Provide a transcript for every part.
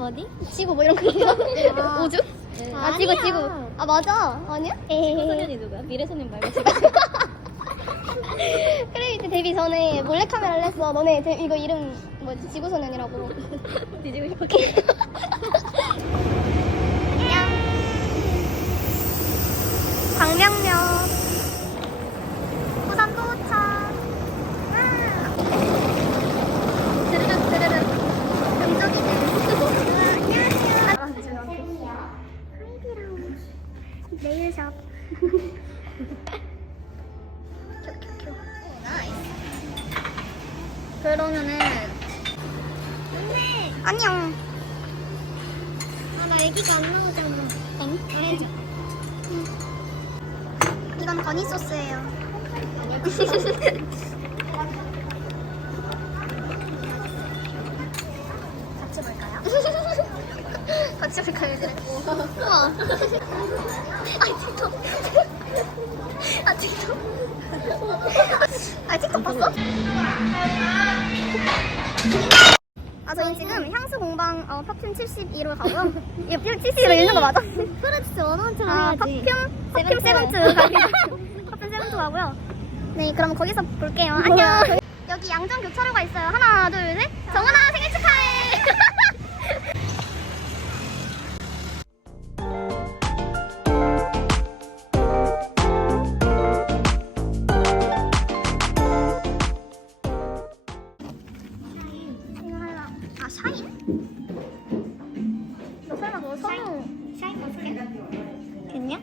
어디? 지구 뭐 이런 거 아. 우주? 아, 지구 지구 아 맞아 아니야? 에헤헤. 소년이 누구야? 미래소년 말고 지금. 이제 데뷔 전에 몰래카메라를 했어 너네 데, 이거 이름 뭐지 지구소년이라고 뒤지고. 안녕 아, 나 애기가 안 나오잖아. 엥? 이건 건이 소스예요. 같이 볼까요? 같이 볼까요? 이제? 우와. 아 틱톡. 아 틱톡. 아 틱톡 봤어? 아 저희 지금 향수 공방 어, 퍼퓸 72로 가고요. 이거 72로 읽는 거 맞아? 프로듀스 원원처럼 아. 퍼퓸, 퍼퓸 세븐트. 퍼퓸 세븐트 가고요. 네, 그럼 거기서 볼게요. 안녕. 여기 양정 교차로가 있어요. 하나, 둘, 셋. 정은아 선우 샤인 어떻게? 됐냐?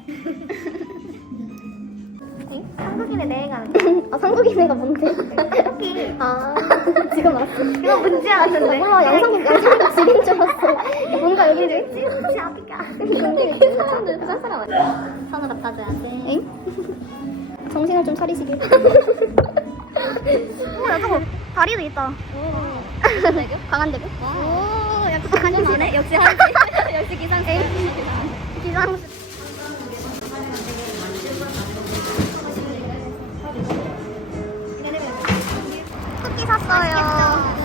한국인의 내가 아 한국인애가 뭔데? 아 지금 알았어 그거 문제 같은데 몰라 양성 양성 집인 줄 알았어 뭔가 여기 좀 있지? 혹시 아피가 근데 사람들 부산 사람 아니야? 선우 갖다 줘야지. 엥? 정신을 좀 차리시길 어야 저거 다리도 있다 강한대교? 오 약간 강한대교 역시 하지. 역시 기상수. 기상수 쿠키 샀어요.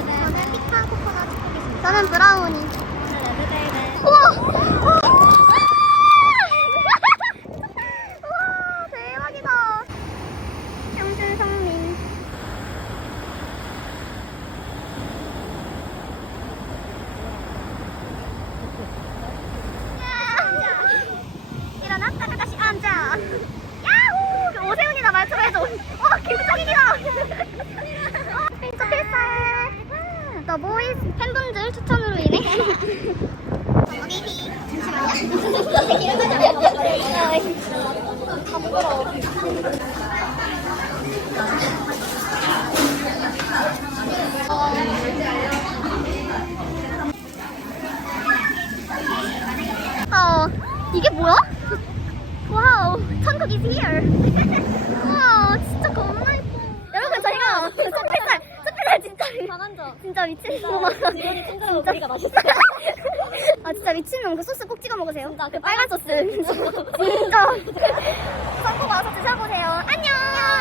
저는 피칸 코코넛 쿠키. 저는 브라우니. 우와! 우와, 대박이다. 평준 성민. 일어났다 다시 앉아. 야호! 그 오세훈이다 말투로 해줘. 어, 김정일이다. 어, 저 필살. 더 보이스 팬분들 추천으로 인해. 어, 이게 뭐야? 와우, 천국 is here. 와, 진짜 겁나 예뻐. 여러분, 저희가 스페셜 진짜, 강한저. 진짜 미친놈. 지원이 친절하고 우리가 맛있어. 아, 진짜 미친놈. 그 소스 꼭 찍어 먹으세요. 진짜, 그 빨간 소스. 진짜. 성공 와서 드셔보세요. 안녕.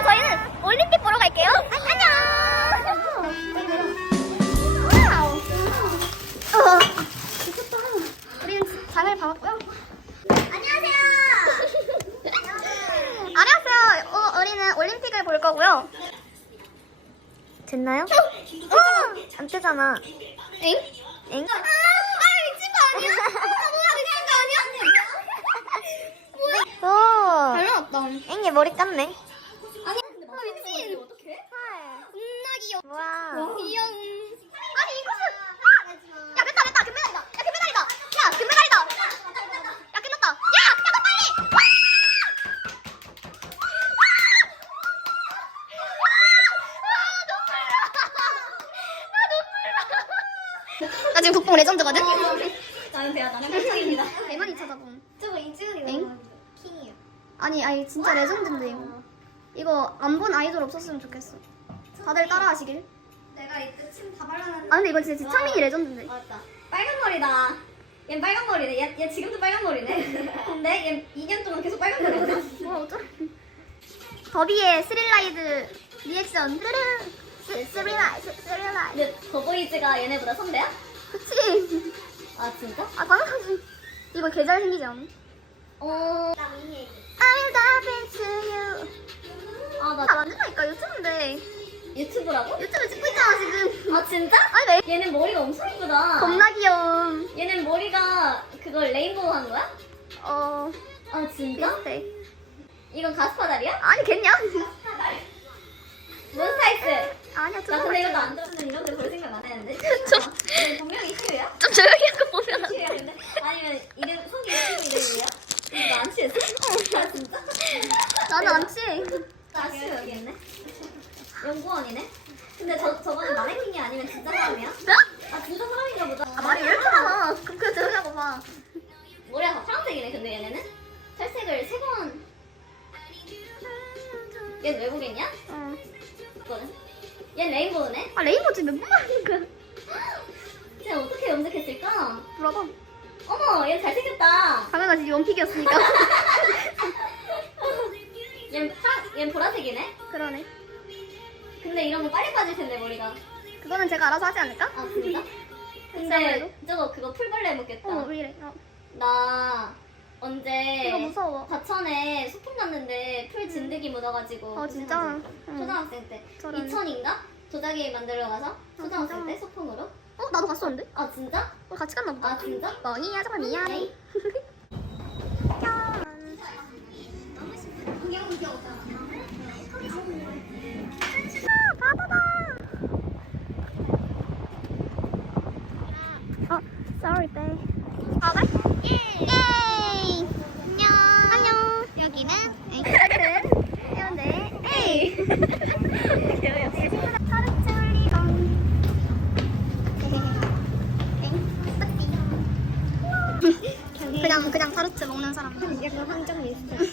저희는 올림픽 보러 갈게요. 안녕. 와우. 어. 우리는 장을 봐봤고요. 안녕하세요. 안녕하세요. 어, 우리는 올림픽을 볼 거고요. 됐나요? 어! 안 뜨잖아. 엥? 엥? 아, 아 미친 거 아니야? 아, 뭐야 미친 거 아니야? 뭐야? 잘 나왔다. 엥얘 머리 깠네. 아니, 아 미친. 어떡해? 겁나 귀여워. 와. 귀여움. 아니 이것은. 야 됐다 됐다 금메달이다. 야 금메달이다. 야 금메달이다. 야 끝났다. 야, 야너 빨리. 와! 나 지금 국 뽕 레전드거든? 나는 대야 나는 깜짝입니다. 대만이 찾아봄. 저거 이지은이 엥? 킹이야. 아니, 아니, 진짜 레전드인데, 이거. 이거 안 본 아이돌 없었으면 좋겠어. 다들 따라하시길. 내가 이때 침 다 발라놨는데. 아, 근데 이건 진짜 지차민이 레전드인데. 맞다. 빨간 머리다. 얘 빨간 머리네. 얘, 얘 지금도 빨간 머리네. 근데 얘 2년 동안 계속 빨간 머리네. 뭐, 어쩌 더비의 스릴라이드 리액션. 스릴라이드, 스릴라이드. 근데 더보이즈가 얘네보다 선배야? 그치. 아 진짜? 아 당연하지. 이거 계절 생기지 않아? 어. I'm diving to you. 아나 나 만든다니까 유튜브인데. 유튜브라고? 유튜브 찍고 있잖아 지금. 아 진짜? 아니 왜? 얘는 머리가 엄청 이쁘다. 겁나 귀여움. 얘는 머리가 그걸 레인보우 한 거야? 어 아 진짜? 비슷해. 이건 가스파달이야? 아니 겠냐? 몬스타엑스. 아니야 나 근데 이것도 봤잖아. 안 들었는데 이런 데볼 생각 안 했는데. 이건 분명히 시우야? 아 레인보우 지금 몇번 하는 거야? 쟤 어떻게 염색했을까? 물어봐. 어머, 얘 잘생겼다. 당연하지 원픽이었으니까. 얘 파란, 얘 보라색이네. 그러네. 근데 이런 거 빨리 빠질 텐데 머리가. 그거는 제가 알아서 하지 않을까? 아 진짜? 근데? 저거 그거 풀벌레 묻겠다. 어머 왜 이래? 어. 나 언제 이거 무서워. 과천에 소풍 갔는데 풀 진드기 묻어가지고. 아, 진짜? 고생하지. 응. 초등학생 때. 저런. 2000인가? 도자기 만들러 가서 초등학생 진짜? 때 소풍으로. 어 나도 갔었는데? 아 진짜? 우리 같이 갔나 보다. 아 진짜? 멍이 아주머니야. 에이. 어, sorry, babe. 아, 그래? 예이. 안녕. 안녕. 여기는 여기는 해운대. 에이. 타르트 올리건. 그냥 그냥 타르트 먹는 사람. 약간 황정이 있어.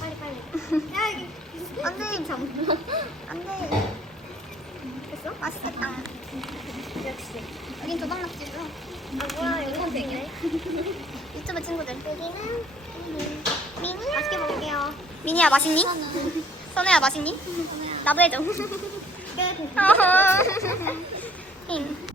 빨리 빨리. 야 이게 안돼 참. 안돼. 됐어? 맛있겠다. 역시. 여긴 도박락지고요. 아 뭐야 여기는 되게 유튜브 친구들. 여기는 미니. 맛있게 먹을게요. 미니야 맛있니? 선우야 맛있니? 나도 해줘. 끝. 잉.